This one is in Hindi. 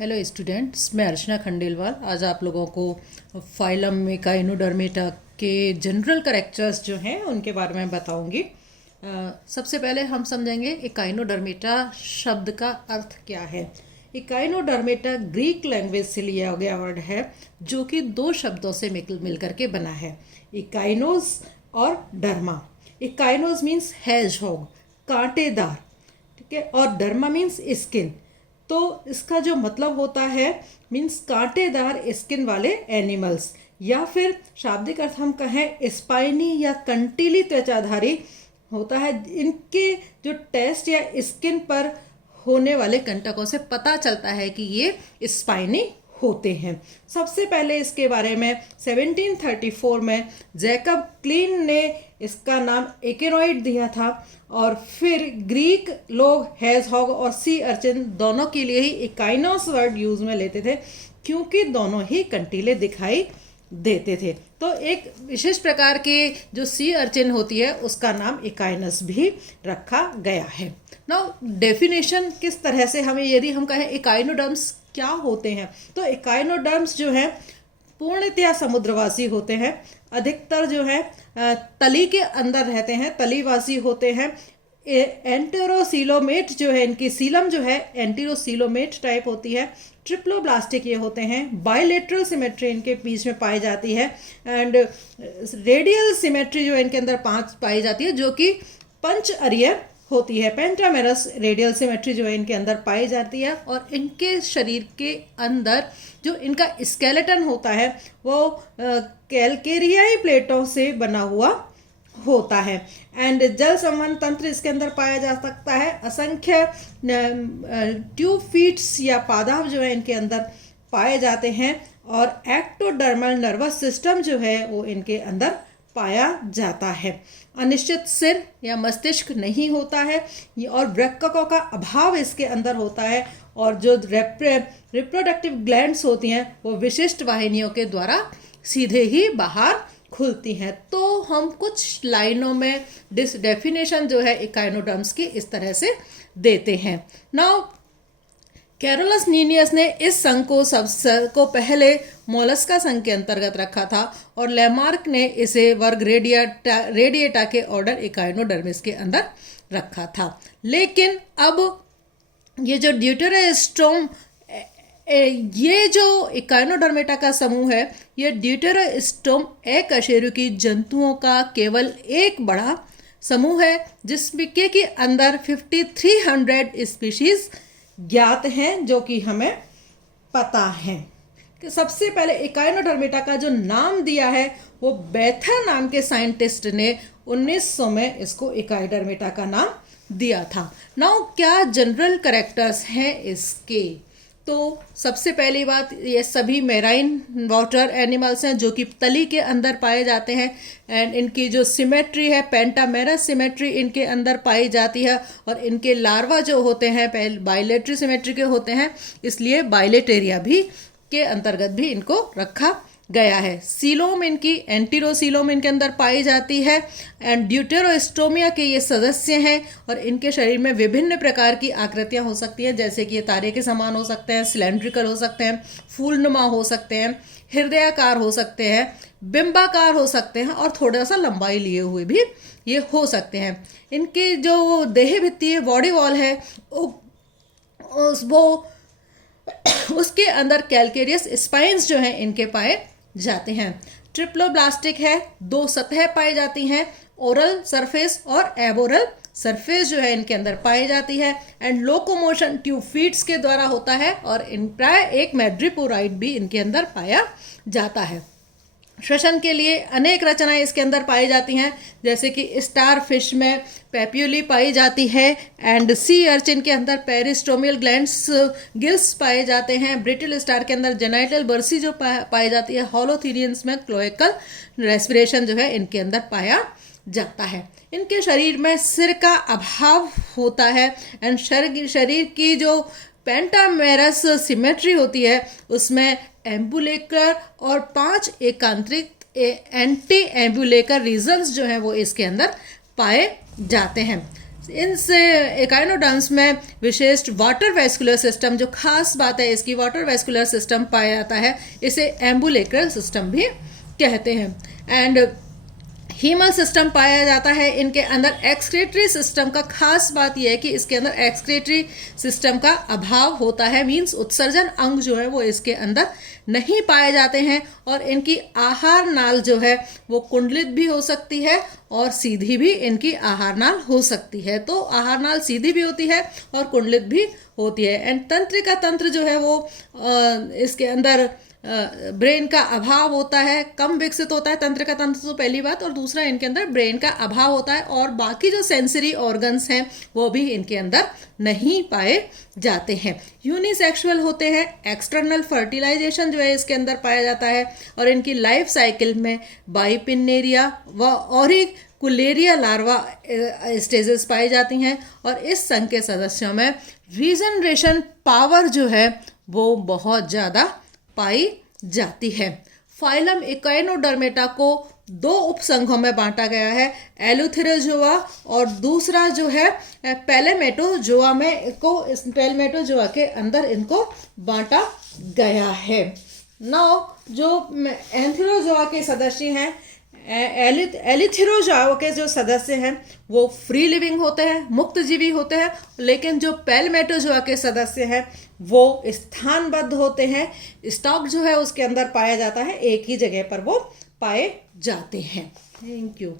हेलो स्टूडेंट्स, मैं अर्चना खंडेलवाल आज आप लोगों को फाइलम मेकाइनोडर्मेटा के जनरल कैरेक्टर्स जो हैं उनके बारे में बताऊंगी। सबसे पहले हम समझेंगे इकाइनोडर्मेटा शब्द का अर्थ क्या है। इकाइनोडर्मेटा ग्रीक लैंग्वेज से लिया गया वर्ड है जो कि दो शब्दों से मिल करके बना है, इकाइनोस और डर्मा। इकाइनोस मीन्स हैजहॉग, कांटेदार, ठीक है, और डर्मा मीन्स स्किन। तो इसका जो मतलब होता है मीन्स कांटेदार स्किन वाले एनिमल्स, या फिर शाब्दिक अर्थ हम कहें स्पाइनी या कंटीली त्वचाधारी होता है। इनके जो टेस्ट या स्किन पर होने वाले कंटकों से पता चलता है कि ये स्पाइनी होते हैं। सबसे पहले इसके बारे में 1734 में जैकब क्लीन ने इसका नाम एकेनोइड दिया था, और फिर ग्रीक लोग हैजहॉग और सी अर्चिन दोनों के लिए ही इकाइनोस वर्ड यूज में लेते थे, क्योंकि दोनों ही कंटीले दिखाई देते थे। तो एक विशेष प्रकार के जो सी अर्चिन होती है उसका नाम इकाइनस भी रखा गया है। नाउ डेफिनेशन किस तरह से हमें, यदि हम कहें इकाइनोडर्म्स क्या होते हैं, तो इकाइनोडर्म्स जो हैं पूर्णतया समुद्रवासी होते हैं। अधिकतर जो है तली के अंदर रहते हैं, तलीवासी होते हैं। एंटेरोसीलोमेट जो है, इनकी सीलम जो है एंटेरोसीलोमेट टाइप होती है। ट्रिप्लोब्लास्टिक ये होते हैं। बाइलेटरल सिमेट्री इनके बीच में पाई जाती है, एंड रेडियल सिमेट्री जो इनके अंदर 5 पाई जाती है, जो कि पंच अरिय होती है। पेंटामेरस रेडियल सिमेट्री जो है इनके अंदर पाई जाती है, और इनके शरीर के अंदर जो इनका स्केलेटन होता है वो कैलकेरियाई प्लेटों से बना हुआ होता है। एंड जल संवहन तंत्र इसके अंदर पाया जा सकता है। असंख्य ट्यूब फीट्स या पादाव जो है इनके अंदर पाए जाते हैं, और एक्टोडर्मल नर्वस सिस्टम जो है वो इनके अंदर पाया जाता है। अनिश्चित सिर या मस्तिष्क नहीं होता है, और वृक्कों का अभाव इसके अंदर होता है, और जो रिप्रोडक्टिव ग्लैंड्स होती हैं वो विशिष्ट वाहिनियों के द्वारा सीधे ही बाहर खुलती हैं। तो हम कुछ लाइनों में डेफिनेशन जो है इकाइनोडर्म्स की इस तरह से देते हैं। नाउ कैरोलस नीनियस ने इस संघ को पहले मोलस्का संघ के अंतर्गत रखा था, और लेमार्क ने इसे वर्ग रेडिएटा के ऑर्डर इकाइनोडर्मिस के अंदर रखा था। लेकिन अब ये जो ड्यूटेरोस्टोम, ये जो इकाइनोडर्मेटा का समूह है, ये ड्यूटेरोस्टोम एकशेरुकी जंतुओं का केवल एक बड़ा समूह है, जिसके के अंदर 5300 स्पीशीज ज्ञात हैं, जो कि हमें पता है। कि सबसे पहले इकाइनोडर्मेटा का जो नाम दिया है वो बेथर नाम के साइंटिस्ट ने 1900 में इसको इकाइनोडर्मेटा का नाम दिया था। नाउ क्या जनरल कैरेक्टर्स हैं इसके, तो सबसे पहली बात, ये सभी मेराइन वाटर एनिमल्स हैं जो कि तली के अंदर पाए जाते हैं, एंड इनकी जो सिमेट्री है पेंटामेरस सिमेट्री इनके अंदर पाई जाती है, और इनके लार्वा जो होते हैं बाइलेटरी सिमेट्री के होते हैं, इसलिए बाइलेटेरिया भी के अंतर्गत भी इनको रखा गया है। सीलोम इनकी एंटीरोसीलोम इनके अंदर पाई जाती है, एंड ड्यूटेरोस्टोमिया के ये सदस्य हैं, और इनके शरीर में विभिन्न प्रकार की आकृतियां हो सकती हैं, जैसे कि ये तारे के समान हो सकते हैं, सिलेंड्रिकल हो सकते हैं, फूलनुमा हो सकते हैं, हृदयाकार हो सकते हैं, बिंबाकार हो सकते हैं, और थोड़ा सा लंबाई लिए हुए भी ये हो सकते हैं। इनके जो देह भित्ति है, बॉडी वॉल है, वो उसके अंदर कैलकेरियस स्पाइन्स जो हैं इनके पाए जाते हैं। ट्रिप्लोब्लास्टिक है, 2 सतह पाई जाती हैं, ओरल सरफेस और एबोरल सरफेस जो है इनके अंदर पाई जाती है, एंड लोकोमोशन ट्यूब फीट्स के द्वारा होता है, और इन प्राय एक मैड्रिपोराइड भी इनके अंदर पाया जाता है। श्वसन के लिए अनेक रचनाएं इसके अंदर पाई जाती हैं, जैसे कि स्टार फिश में पेप्यूली पाई जाती है, एंड सी अर्चिन के अंदर पेरिस्टोमियल ग्लैंड्स गिल्स पाए जाते हैं। ब्रिटिल स्टार के अंदर जेनाइटल बर्सी जो पाई जाती है। होलोथीरियंस में क्लोएकल रेस्पिरेशन जो है इनके अंदर पाया जाता है। इनके शरीर में सिर का अभाव होता है, एंड शरीर की जो पेंटामेरस सिमेट्री होती है उसमें एम्बुलेकर और 5 एकांतरिक एंटी एम्बुलेकर रीजन्स जो हैं वो इसके अंदर पाए जाते हैं। इनसे एकाइनोडर्म्स में विशेष वाटर वेस्कुलर सिस्टम, जो खास बात है इसकी, वाटर वेस्कुलर सिस्टम पाया जाता है, इसे एम्बुलेक्रल सिस्टम भी कहते हैं। एंड हीमल सिस्टम पाया जाता है इनके अंदर। एक्सक्रेटरी सिस्टम का खास बात यह है कि इसके अंदर एक्सक्रेटरी सिस्टम का अभाव होता है, मींस उत्सर्जन अंग जो है वो इसके अंदर नहीं पाए जाते हैं। और इनकी आहार नाल जो है वो कुंडलित भी हो सकती है और सीधी भी इनकी आहार नाल हो सकती है। तो आहार नाल सीधी भी होती है और कुंडलित भी होती है। एंड तंत्रिका तंत्र जो है वो इसके अंदर ब्रेन का अभाव होता है, कम विकसित होता है तंत्रिका तंत्र, तो पहली बात। और दूसरा, इनके अंदर ब्रेन का अभाव होता है और बाकी जो सेंसरी ऑर्गन्स हैं वो भी इनके अंदर नहीं पाए जाते हैं। यूनिसेक्सुअल होते हैं। एक्सटर्नल फर्टिलाइजेशन जो है इसके अंदर पाया जाता है। और इनकी लाइफ साइकिल में बाइपिनेरिया व ऑरिकुलेरिया लार्वा स्टेजेस पाई जाती हैं। और इस संघ के सदस्यों में रीजनरेशन पावर जो है वो बहुत ज़्यादा पाई जाती है। फाइलम इकाइनोडर्मेटा को दो उपसंघों में बांटा गया है, एलुथेरोजोआ और दूसरा जो है पैलेमेटोजोआ में को, इस पैलेमेटोजोआ के अंदर इनको बांटा गया है। नाउ जो एंथेरोजोआ के सदस्य हैं, एलिथेरोजोआ के जो सदस्य हैं वो फ्री लिविंग होते हैं, मुक्त जीवी होते हैं। लेकिन जो पैलेमेटोजोआ के सदस्य हैं वो स्थानबद्ध होते हैं। स्टॉक जो है उसके अंदर पाया जाता है, एक ही जगह पर वो पाए जाते हैं। Thank you.